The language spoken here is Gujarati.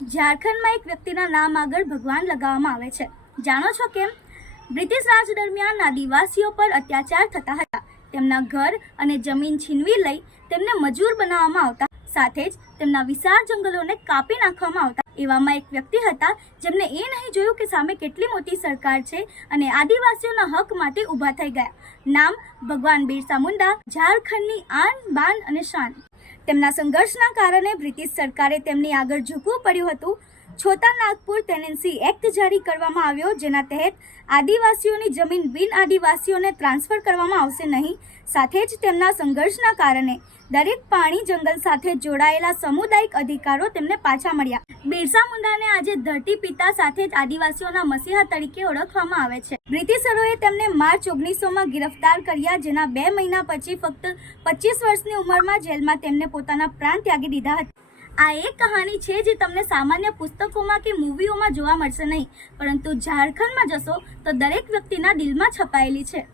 ઝારખંડમાં એક વ્યક્તિના નામ આગળ ભગવાન લગાવવામાં આવે છે. જાણો છો કેમ? બ્રિટિશ રાજ દરમિયાન આદિવાસીઓ પર અત્યાચાર થતા હતા. તેમના ઘર અને જમીન છીનવી લઈ તેમને મજૂર બનાવવામાં આવતા, સાથે જ તેમના વિશાળ જંગલોને કાપી નાખવામાં આવતા. એવામાં એક વ્યક્તિ હતા જેમને એ નહીં જોયું કે સામે કેટલી મોટી સરકાર છે અને આદિવાસીઓના હક માટે ઊભા થઈ ગયા. નામ ભગવાન બિરસા મુંડા. ઝારખંડની આન બાન અને શાન. તેમના સંઘર્ષના કારણે બ્રિટિશ સરકારે તેમની આગળ ઝૂકવું પડ્યું હતું. છોટા નાગપુર ટેનેન્સી એક્ટ જારી કરવામાં આવ્યો, જેના તહેત આદિવાસીઓની જમીન બિન આદિવાસીઓને ટ્રાન્સફર કરવામાં આવશે નહીં. સાથે જ તેમના સંઘર્ષના કારણે દરેક પાણી જંગલ સાથે જોડાયેલા સામુદાયિક અધિકારો તેમને પાછા મળ્યા. બિરસા મુંડાને આજે ધરતી પિતા સાથે જ આદિવાસીઓના મસીહા તરીકે ઓળખવામાં આવે છે. બ્રિટિશરોએ તેમને માર્ચ 1900માં ગિરફ્તાર કર્યા, જેના 2 મહિના પછી ફક્ત 25 વર્ષની ઉંમરમાં જેલમાં તેમને પોતાના પ્રાણ ત્યાગી દીધા હતા. આ એક કહાની છે જે તમને સામાન્ય પુસ્તકોમાં કે મૂવીઓમાં જોવા મળશે નહીં, પરંતુ ઝારખંડમાં જશો તો દરેક વ્યક્તિના દિલમાં છપાયેલી છે.